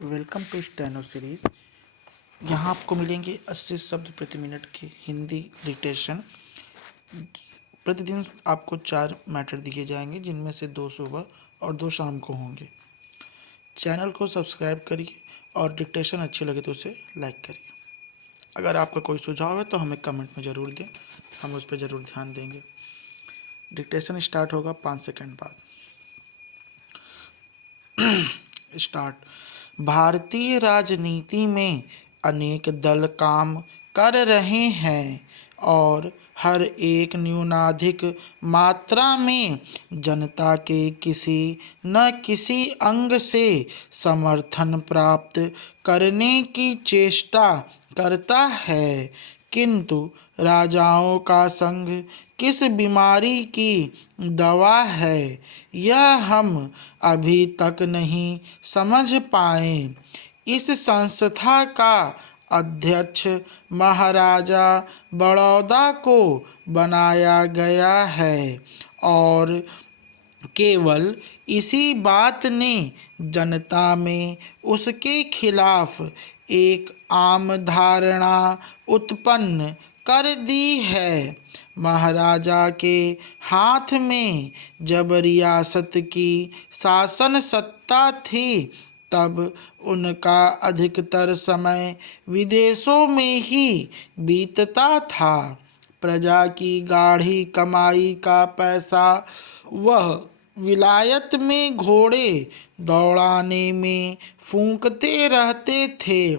Welcome to steno series. यहाँ आपको मिलेंगे 80 शब्द प्रति मिनट की हिंदी डिक्टेशन। प्रतिदिन आपको 4 मैटर दिए जाएंगे, जिनमें से 2 सुबह और 2 शाम को होंगे। चैनल को सब्सक्राइब करिए और डिक्टेशन अच्छी लगे तो उसे लाइक करिए। अगर आपका कोई सुझाव है तो हमें कमेंट में ज़रूर दें, हम उस पर ज़रूर ध्यान देंगे। डिक्टेशन स्टार्ट होगा 5 सेकंड बाद। स्टार्ट। भारतीय राजनीति में अनेक दल काम कर रहे हैं और हर एक न्यूनाधिक मात्रा में जनता के किसी न किसी अंग से समर्थन प्राप्त करने की चेष्टा करता है, किंतु राजाओं का संघ किस बीमारी की दवा है, यह हम अभी तक नहीं समझ पाए। इस संस्था का अध्यक्ष महाराजा बड़ौदा को बनाया गया है और केवल इसी बात ने जनता में उसके खिलाफ एक आम धारणा उत्पन्न कर दी है। महाराजा के हाथ में जब रियासत की शासन सत्ता थी, तब उनका अधिकतर समय विदेशों में ही बीतता था। प्रजा की गाढ़ी कमाई का पैसा वह विलायत में घोड़े दौड़ाने में फूंकते रहते थे,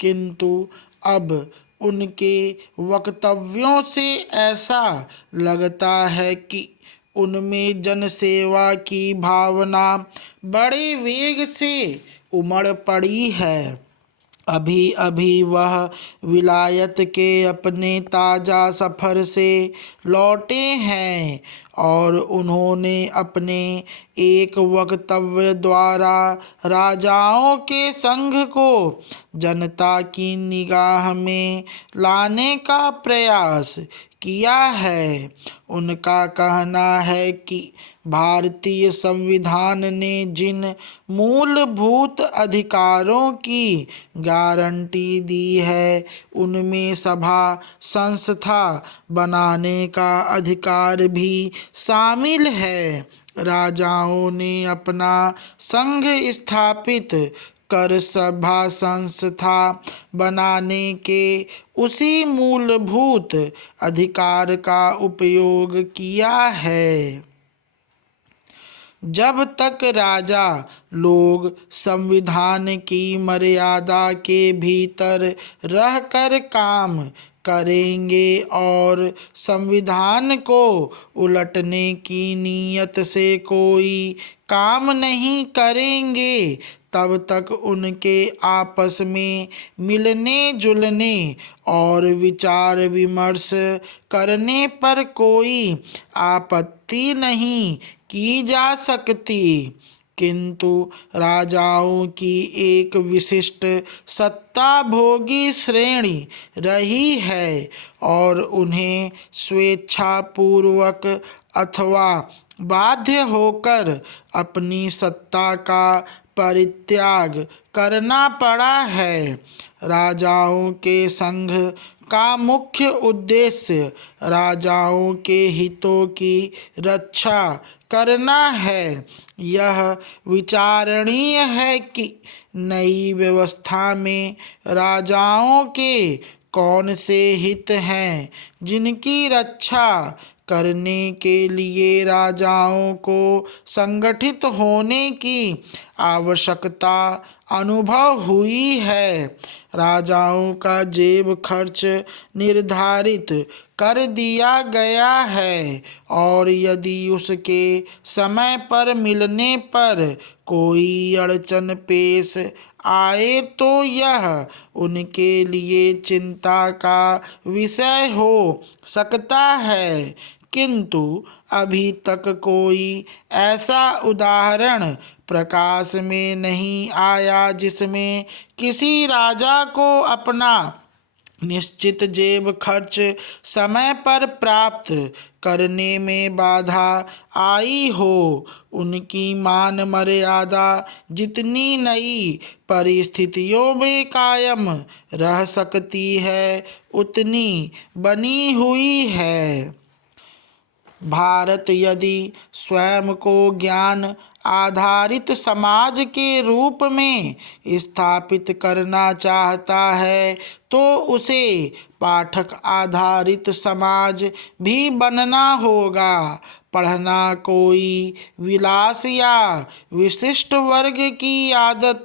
किंतु अब उनके वक्तव्यों से ऐसा लगता है कि उनमें जनसेवा की भावना बड़े वेग से उमड़ पड़ी है। अभी अभी वह विलायत के अपने ताज़ा सफ़र से लौटे हैं और उन्होंने अपने एक वक्तव्य द्वारा राजाओं के संघ को जनता की निगाह में लाने का प्रयास किया है। उनका कहना है कि भारतीय संविधान ने जिन मूलभूत अधिकारों की गारंटी दी है, उनमें सभा संस्था बनाने का अधिकार भी शामिल है। राजाओं ने अपना संघ स्थापित कर सभा संस्था बनाने के उसी मूलभूत अधिकार का उपयोग किया है। जब तक राजा लोग संविधान की मर्यादा के भीतर रहकर काम करेंगे और संविधान को उलटने की नीयत से कोई काम नहीं करेंगे, तब तक उनके आपस में मिलने जुलने और विचार विमर्श करने पर कोई आपत्ति नहीं की जा सकती। किंतु राजाओं की एक विशिष्ट सत्ता भोगी श्रेणी रही है और उन्हें स्वेच्छापूर्वक अथवा बाध्य होकर अपनी सत्ता का परित्याग करना पड़ा है। राजाओं के संघ का मुख्य उद्देश्य राजाओं के हितों की रक्षा करना है। यह विचारणीय है कि नई व्यवस्था में राजाओं के कौन से हित हैं जिनकी रक्षा करने के लिए राजाओं को संगठित होने की आवश्यकता अनुभव हुई है। राजाओं का जेब खर्च निर्धारित कर दिया गया है और यदि उसके समय पर मिलने पर कोई अड़चन पेश आए तो यह उनके लिए चिंता का विषय हो सकता है, किंतु अभी तक कोई ऐसा उदाहरण प्रकाश में नहीं आया जिसमें किसी राजा को अपना निश्चित जेब खर्च समय पर प्राप्त करने में बाधा आई हो, उनकी मान मर्यादा जितनी नई परिस्थितियों में कायम रह सकती है उतनी बनी हुई है। भारत यदि स्वयं को ज्ञान आधारित समाज के रूप में स्थापित करना चाहता है तो उसे पाठक आधारित समाज भी बनना होगा। पढ़ना कोई विलास या विशिष्ट वर्ग की आदत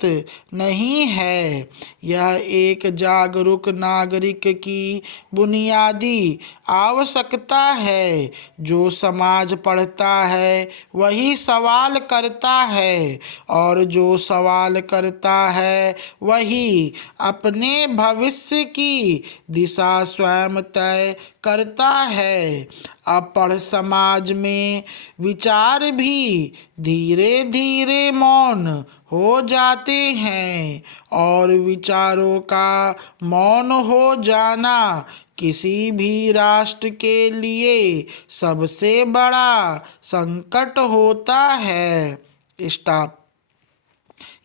नहीं है, यह एक जागरूक नागरिक की बुनियादी आवश्यकता है। जो समाज पढ़ता है वही सवाल करता है और जो सवाल करता है वही अपने भविष्य की दिशा स्वयं तय करता है। अपढ़ समाज में विचार भी धीरे धीरे मौन हो जाते हैं और विचारों का मौन हो जाना किसी भी राष्ट्र के लिए सबसे बड़ा संकट होता है। स्टॉप।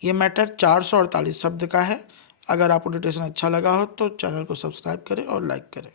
ये मैटर 448 शब्द का है। अगर आपको डिटेशन अच्छा लगा हो तो चैनल को सब्सक्राइब करें और लाइक करें।